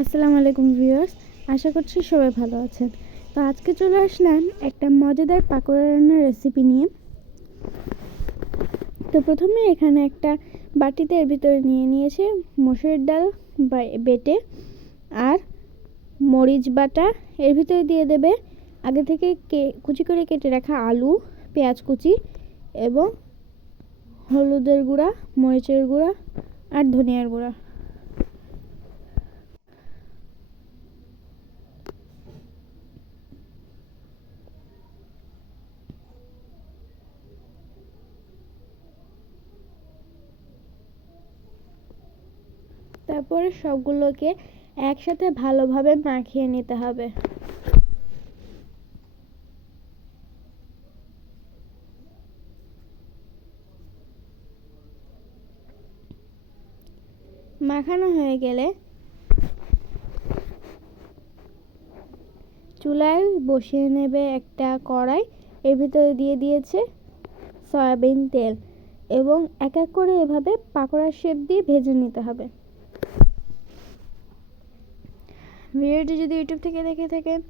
আসসালামু আলাইকুম ভিউয়ার্স, আশা করছি সবাই ভালো আছেন। তো আজকে চলে আসলাম একটা মজাদার পাকোড়া রান্নার রেসিপি নিয়ে। তো প্রথমে এখানে একটা বাটিতে এর ভিতরে নিয়ে নিয়েছে মসুরের ডাল বেটে আর মরিচ বাটা। এর ভিতরে দিয়ে দেবে আগে থেকে কুচি করে কেটে রাখা আলু, পেঁয়াজ কুচি এবং হলুদের গুঁড়া, মরিচের গুঁড়া আর ধনিয়ার গুঁড়া। তারপরে সবগুলোকে একসাথে ভালোভাবে মাখিয়ে নিতে হবে। মাখানো হয়ে গেলে চুলায় বসিয়ে নেবে একটা কড়াই। এর ভিতরে দিয়ে দিয়েছে সয়াবিন তেল এবং এক এক করে এভাবে পাকোড়ার শেপ দিয়ে ভেজে নিতে হবে। ভিডিওটি যদি ইউটিউব থেকে দেখে থাকেন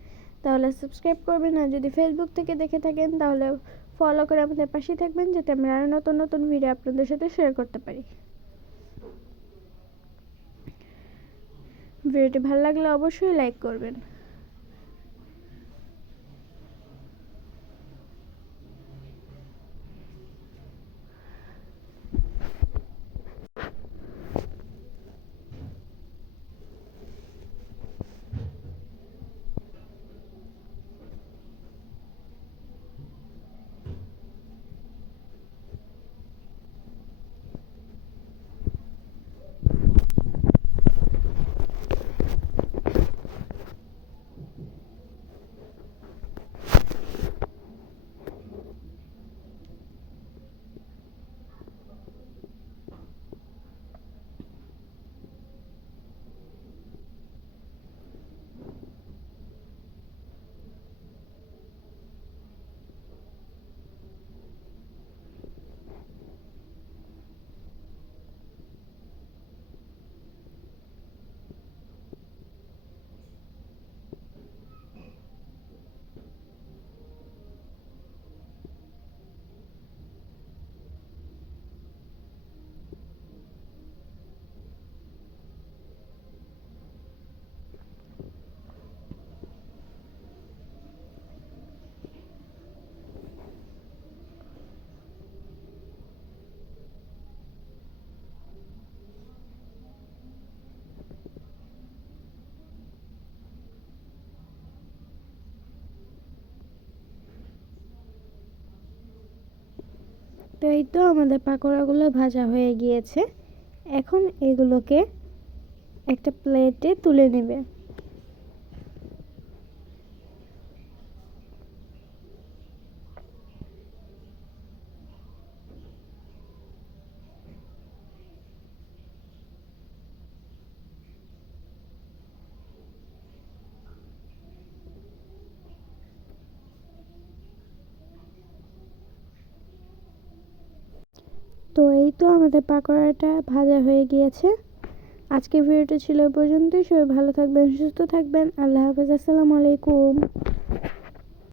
তাহলে সাবস্ক্রাইব করবেন, আর যদি ফেসবুক থেকে দেখে থাকেন তাহলে ফলো করে আমাদের পাশে থাকবেন, যাতে আমরা আরও নতুন নতুন ভিডিও আপনাদের সাথে শেয়ার করতে পারি। ভিডিওটি ভালো লাগলে অবশ্যই লাইক করবেন। তো এই তো আমাদের পাকোড়াগুলো ভাজা হয়ে গিয়েছে। এখন এগুলোকে একটা প্লেটে তুলে নেবে। তো এই তো আমাদের পাকোড়াটা ভাজা হয়ে গিয়েছে। আজকের ভিডিওটা ছিল এ পর্যন্তই। সবাই ভালো থাকবেন, সুস্থ থাকবেন। আল্লাহ হাফেজ। আসসালামু আলাইকুম।